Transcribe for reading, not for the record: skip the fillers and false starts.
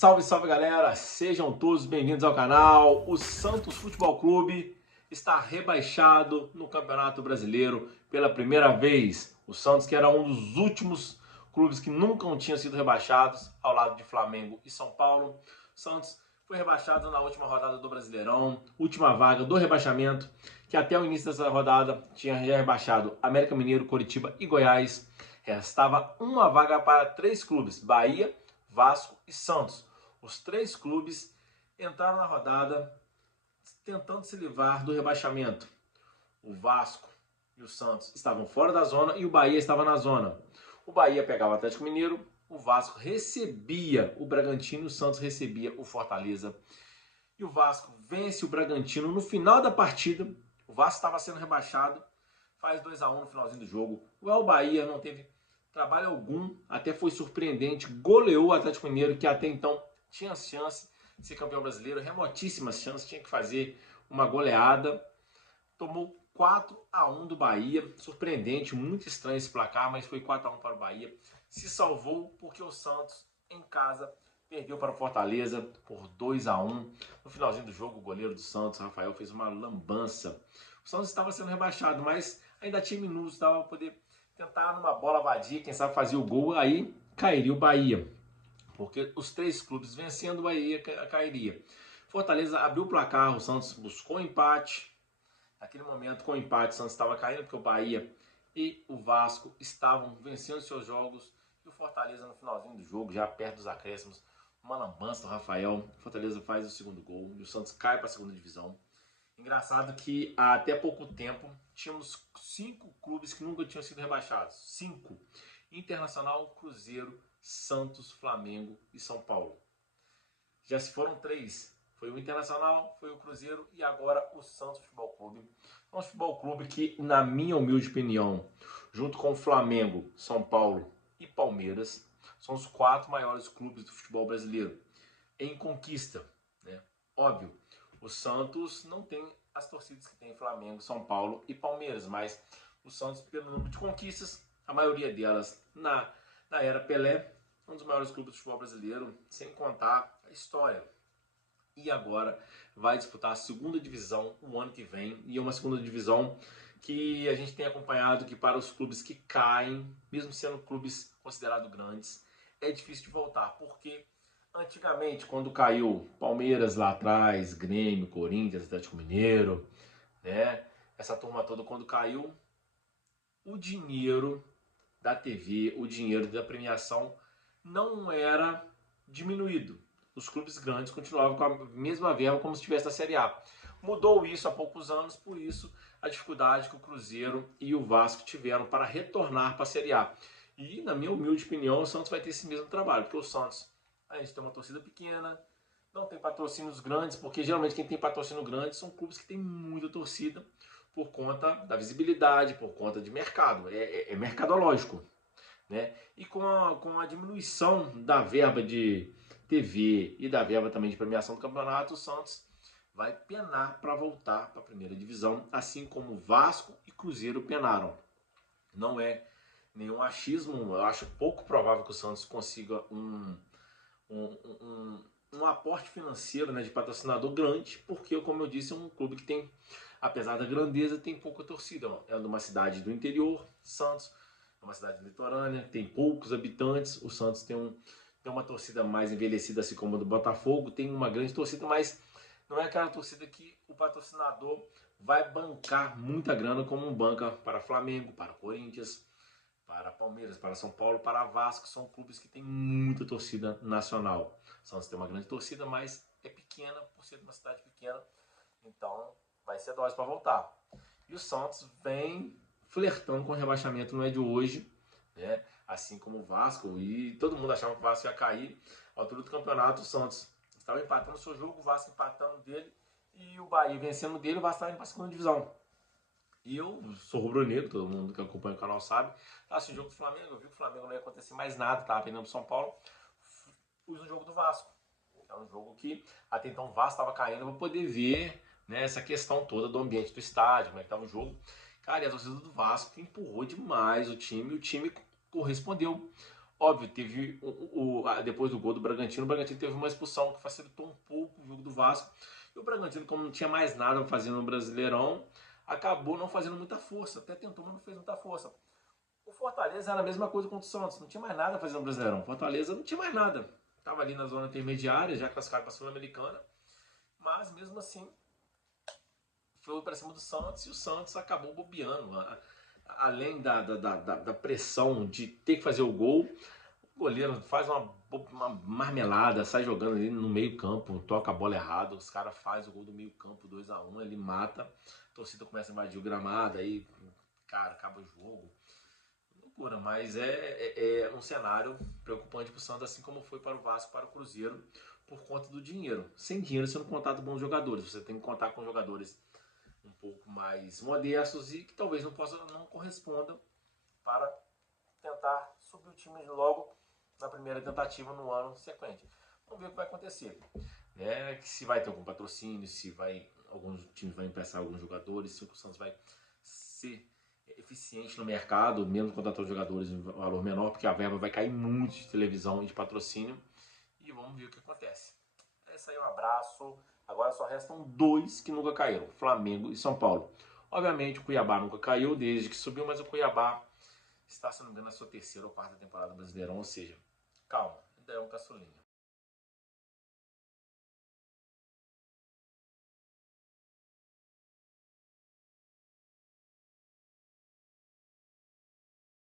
Salve, salve galera! Sejam todos bem-vindos ao canal. O Santos Futebol Clube está rebaixado no Campeonato Brasileiro pela primeira vez. O Santos, que era um dos últimos clubes que nunca tinham sido rebaixados, ao lado de Flamengo e São Paulo. O Santos foi rebaixado na última rodada do Brasileirão, última vaga do rebaixamento, que até o início dessa rodada tinha rebaixado América Mineiro, Coritiba e Goiás. Restava uma vaga para 3 clubes: Bahia, Vasco e Santos. Os 3 clubes entraram na rodada tentando se livrar do rebaixamento. O Vasco e o Santos estavam fora da zona e o Bahia estava na zona. O Bahia pegava o Atlético Mineiro, o Vasco recebia o Bragantino e o Santos recebia o Fortaleza. E o Vasco vence o Bragantino no final da partida. O Vasco estava sendo rebaixado, faz 2-1 no finalzinho do jogo. O Bahia não teve trabalho algum, até foi surpreendente, goleou o Atlético Mineiro, que até então tinha chance de ser campeão brasileiro, remotíssimas chances, tinha que fazer uma goleada. Tomou 4-1 do Bahia, surpreendente, muito estranho esse placar, mas foi 4-1 para o Bahia. Se salvou porque o Santos, em casa, perdeu para o Fortaleza por 2-1. No finalzinho do jogo, o goleiro do Santos, Rafael, fez uma lambança. O Santos estava sendo rebaixado, mas ainda tinha minutos, estava para poder tentar numa bola vadia, quem sabe fazia o gol, aí cairia o Bahia. Porque os 3 clubes vencendo, o Bahia cairia. Fortaleza abriu o placar, o Santos buscou empate. Naquele momento, com o empate, o Santos estava caindo, porque o Bahia e o Vasco estavam vencendo seus jogos. E o Fortaleza, no finalzinho do jogo, já perto dos acréscimos, uma lambança do Rafael. O Fortaleza faz o segundo gol e o Santos cai para a segunda divisão. Engraçado que há até pouco tempo tínhamos 5 clubes que nunca tinham sido rebaixados. 5. Internacional, Cruzeiro, Santos, Flamengo e São Paulo. Já se foram 3. Foi o Internacional, foi o Cruzeiro e agora o Santos Futebol Clube. Um futebol clube que, na minha humilde opinião, junto com o Flamengo, São Paulo e Palmeiras, são os 4 maiores clubes do futebol brasileiro em conquista, né? Óbvio, o Santos não tem as torcidas que tem Flamengo, São Paulo e Palmeiras, mas o Santos, pelo número de conquistas, a maioria delas na era Pelé, um dos maiores clubes do futebol brasileiro, sem contar a história. E agora vai disputar a segunda divisão o ano que vem, e é uma segunda divisão que a gente tem acompanhado que para os clubes que caem, mesmo sendo clubes considerados grandes, é difícil de voltar, porque antigamente, quando caiu Palmeiras lá atrás, Grêmio, Corinthians, Atlético Mineiro, né? Essa turma toda, quando caiu, o dinheiro da TV, o dinheiro da premiação não era diminuído. Os clubes grandes continuavam com a mesma verba como se estivesse na Série A. Mudou isso há poucos anos, por isso a dificuldade que o Cruzeiro e o Vasco tiveram para retornar para a Série A. E, na minha humilde opinião, o Santos vai ter esse mesmo trabalho, porque o Santos, a gente tem uma torcida pequena, não tem patrocínios grandes, porque geralmente quem tem patrocínio grande são clubes que têm muita torcida por conta da visibilidade, por conta de mercado, é mercadológico, né? E com a diminuição da verba de TV e da verba também de premiação do campeonato, o Santos vai penar para voltar para a primeira divisão, assim como Vasco e Cruzeiro penaram. Não é nenhum achismo, eu acho pouco provável que o Santos consiga um aporte financeiro, né, de patrocinador grande, porque, como eu disse, é um clube que tem, apesar da grandeza, tem pouca torcida. É de uma cidade do interior, Santos, é uma cidade litorânea, tem poucos habitantes. O Santos tem uma torcida mais envelhecida, assim como a do Botafogo, tem uma grande torcida, mas não é aquela torcida que o patrocinador vai bancar muita grana como um banca para Flamengo, para Corinthians, para Palmeiras, para São Paulo, para Vasco. São clubes que têm muita torcida nacional. O Santos tem uma grande torcida, mas é pequena, por ser de uma cidade pequena, então vai ser dose para voltar. E o Santos vem flertando com o rebaixamento, não é de hoje, né? Assim como o Vasco, e todo mundo achava que o Vasco ia cair. À altura do campeonato, o Santos estava empatando o seu jogo, o Vasco empatando dele, e o Bahia vencendo dele, o Vasco estava indo para a segunda divisão. E eu sou rubro-negro, todo mundo que acompanha o canal sabe. Esse jogo do Flamengo, eu vi que o Flamengo não ia acontecer mais nada, estava perdendo para São Paulo. Pus no jogo do Vasco. É um jogo que até então o Vasco estava caindo, eu vou poder ver, né, essa questão toda do ambiente do estádio, como é que estava o jogo. Cara, e a torcida do Vasco empurrou demais o time correspondeu. Óbvio, teve depois do gol do Bragantino, o Bragantino teve uma expulsão que facilitou um pouco o jogo do Vasco. E o Bragantino, como não tinha mais nada fazendo no Brasileirão, acabou não fazendo muita força. Até tentou, mas não fez muita força. O Fortaleza era a mesma coisa contra o Santos, não tinha mais nada fazendo no Brasileirão. O Fortaleza não tinha mais nada. Estava ali na zona intermediária, já classificado para a Sul-Americana. Mas mesmo assim, foi para cima do Santos e o Santos acabou bobeando. Além da pressão de ter que fazer o gol, o goleiro faz uma marmelada, sai jogando ali no meio campo, toca a bola errado, os caras fazem o gol do meio campo, 2-1, ele mata, a torcida começa a invadir o gramado, aí, cara, acaba o jogo. Loucura, mas é um cenário preocupante para o Santos, assim como foi para o Vasco, para o Cruzeiro, por conta do dinheiro. Sem dinheiro você não contrata bons jogadores, você tem que contar com jogadores um pouco mais modestos e que talvez não correspondam para tentar subir o time logo na primeira tentativa no ano sequente. Vamos ver o que vai acontecer. Né? Se vai ter algum patrocínio, se alguns times vão emprestar alguns jogadores, se o Santos vai ser eficiente no mercado, mesmo contratando jogadores em valor menor, porque a verba vai cair muito de televisão e de patrocínio. E vamos ver o que acontece. É isso aí, um abraço. Agora só restam dois que nunca caíram, Flamengo e São Paulo. Obviamente o Cuiabá nunca caiu desde que subiu, mas o Cuiabá está, se não me engano, na sua terceira ou quarta temporada do Brasileirão, ou seja, calma, ainda é um caçulinha.